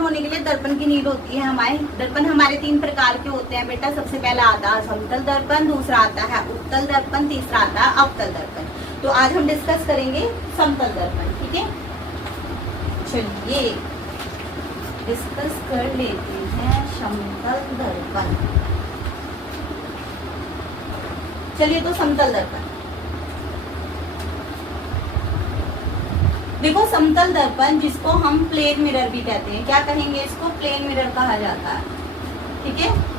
होने के लिए दर्पण की नीड होती है हमारे। दर्पण हमारे 3 प्रकार के होते हैं बेटा। सबसे पहला आता है समतल दर्पण, दूसरा आता है उत्तल दर्पण, तीसरा आता है अवतल दर्पण। तो आज हम डिस्कस करेंगे समतल दर्पण, ठीक है। चलिए डिस्कस कर लेते हैं समतल दर्पण। चलिए तो समतल दर्पण देखो। समतल दर्पण जिसको हम प्लेन मिरर भी कहते हैं, क्या कहेंगे इसको? प्लेन मिरर कहा जाता है, ठीक है।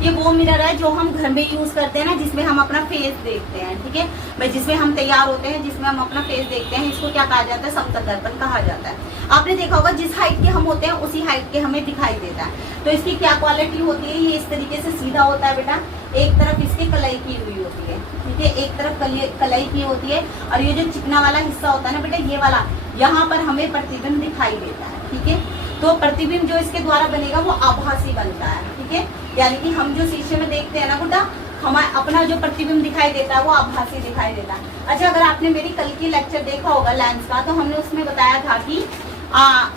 ये वो मिरर है जो हम घर में यूज करते हैं ना, जिसमें हम अपना फेस देखते हैं, ठीक है भाई। जिसमें हम तैयार होते हैं, जिसमें हम अपना फेस देखते हैं, इसको क्या कहा जाता है? समतल दर्पण कहा जाता है। आपने देखा होगा जिस हाइट के हम होते हैं उसी हाइट के हमें दिखाई देता है। तो इसकी क्या क्वालिटी होती है? ये इस तरीके से सीधा होता है बेटा। एक तरफ इसकी कलाई की हुई होती है, ठीक है, एक तरफ कलाई की होती है। और ये जो चिकना वाला हिस्सा होता है ना बेटा, ये वाला, यहाँ पर हमें प्रतिबिंब दिखाई देता है, ठीक है। तो प्रतिबिंब जो इसके द्वारा बनेगा वो आभासी बनता है, ठीक है। यानी कि हम जो शीशे में देखते हैं ना बेटा, हमारा अपना जो प्रतिबिंब दिखाई देता है वो आभासी दिखाई देता है। अच्छा, अगर आपने मेरी कल की लेक्चर देखा होगा लेंस का, तो हमने उसमें बताया था कि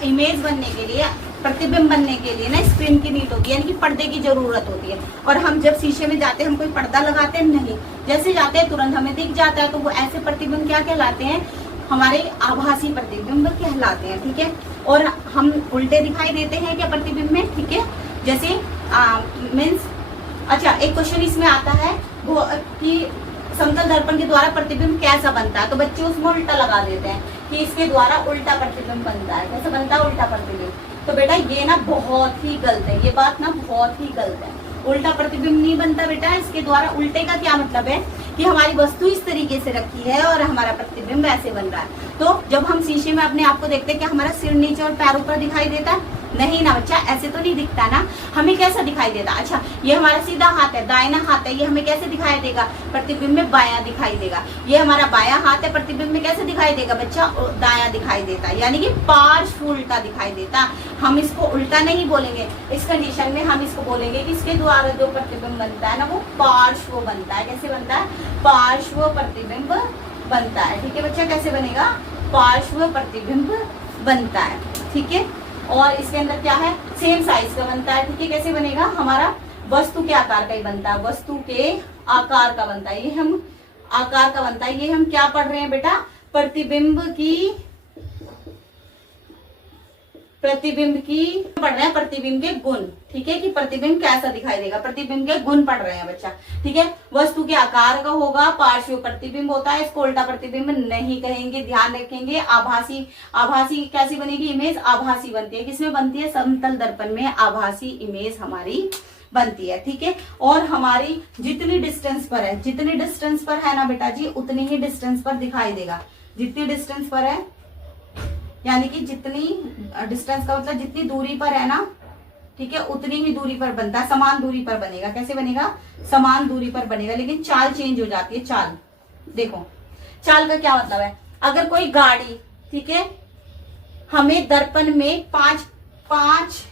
इमेज बनने के लिए, प्रतिबिंब बनने के लिए ना स्क्रीन की नीड होती है, यानी कि पर्दे की जरूरत होती है। और हम जब शीशे में जाते हैं, हम कोई पर्दा लगाते हैं नहीं, जैसे जाते हैं तुरंत हमें दिख जाता है। तो वो ऐसे प्रतिबिंब क्या कहलाते हैं? हमारे आभासी प्रतिबिंब कहलाते हैं, ठीक है। और हम उल्टे दिखाई देते हैं क्या प्रतिबिंब में, ठीक है। जैसे मीन्स अच्छा, एक क्वेश्चन इसमें आता है वो कि समतल दर्पण के द्वारा प्रतिबिंब कैसा बनता है। तो बच्चे उसमें उल्टा लगा देते हैं कि इसके द्वारा उल्टा प्रतिबिंब बनता है। कैसे बनता है उल्टा प्रतिबिंब? तो बेटा ये ना बहुत ही गलत है, ये बात ना बहुत ही गलत है। उल्टा प्रतिबिंब नहीं बनता बेटा इसके द्वारा। उल्टे का क्या मतलब है कि हमारी वस्तु इस तरीके से रखी है और हमारा प्रतिबिंब ऐसे बन रहा है। तो जब हम शीशे में अपने आप को देखते हैं, क्या हमारा सिर नीचे और पैर ऊपर दिखाई देता है? नहीं ना बच्चा, ऐसे तो नहीं दिखता ना। हमें कैसा दिखाई देता? अच्छा, ये हमारा सीधा हाथ है, दाहिना हाथ है, ये हमें कैसे दिखाई देगा? प्रतिबिंब में बायां दिखाई देगा। ये हमारा बायां हाथ है, प्रतिबिंब में कैसे दिखाई देगा बच्चा? दायां दिखाई देता है, यानी कि पार्श्व उल्टा दिखाई देता। हम इसको उल्टा नहीं बोलेंगे, इस कंडीशन में हम इसको बोलेंगे कि इसके द्वारा जो प्रतिबिंब बनता है ना वो पार्श्व बनता है। कैसे बनता है? पार्श्व प्रतिबिंब बनता है, ठीक है बच्चा। कैसे बनेगा? पार्श्व प्रतिबिंब बनता है, ठीक है। और इसके अंदर क्या है? सेम साइज का बनता है, ठीक है। कैसे बनेगा? हमारा वस्तु के आकार का ही बनता है, वस्तु के आकार का बनता है। ये हम आकार का बनता है। ये हम क्या पढ़ रहे हैं बेटा? प्रतिबिंब की पढ़ रहे हैं, प्रतिबिंब के गुण, ठीक है, कि प्रतिबिंब कैसा दिखाई देगा। प्रतिबिंब के गुण पढ़ रहे हैं बच्चा, ठीक है। वस्तु के आकार का होगा, पार्श्व प्रतिबिंब होता है, इसको उल्टा प्रतिबिंब नहीं कहेंगे, ध्यान रखेंगे। आभासी कैसी बनेगी? इमेज आभासी बनती है। किसमें बनती है? समतल दर्पण में आभासी इमेज हमारी बनती है, ठीक है। और हमारी जितनी डिस्टेंस पर है, जितनी डिस्टेंस पर है ना बेटा जी, उतनी ही डिस्टेंस पर दिखाई देगा। जितनी डिस्टेंस पर है, यानी कि जितनी डिस्टेंस का मतलब जितनी दूरी पर है ना, ठीक है, उतनी ही दूरी पर बनता है, समान दूरी पर बनेगा। कैसे बनेगा? समान दूरी पर बनेगा, लेकिन चाल चेंज हो जाती है। चाल देखो, चाल का क्या मतलब है? अगर कोई गाड़ी, ठीक है, हमें दर्पण में 5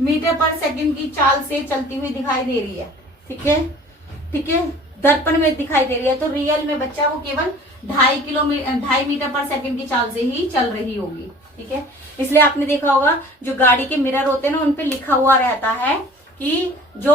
मीटर पर सेकंड की चाल से चलती हुई दिखाई दे रही है, ठीक है, ठीक है, दर्पण में दिखाई दे रही है, तो रियल में बच्चा वो केवल 2.5 मीटर पर सेकंड की चाल से ही चल रही होगी, ठीक है। इसलिए आपने देखा होगा जो गाड़ी के मिरर होते हैं ना, उनपे लिखा हुआ रहता है कि जो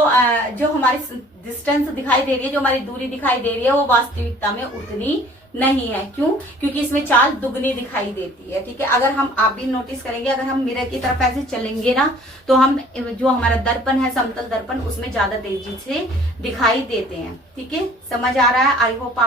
हमारी डिस्टेंस दिखाई दे रही है, जो हमारी दूरी दिखाई दे रही है, वो वास्तविकता में उतनी नहीं है। क्यों? क्योंकि इसमें चाल दुगनी दिखाई देती है, ठीक है। अगर आप भी नोटिस करेंगे, अगर हम मिरर की तरफ ऐसे चलेंगे ना, तो हम जो हमारा दर्पण है, समतल दर्पण, उसमें ज्यादा तेजी से दिखाई देते हैं, ठीक है। समझ आ रहा है? I hope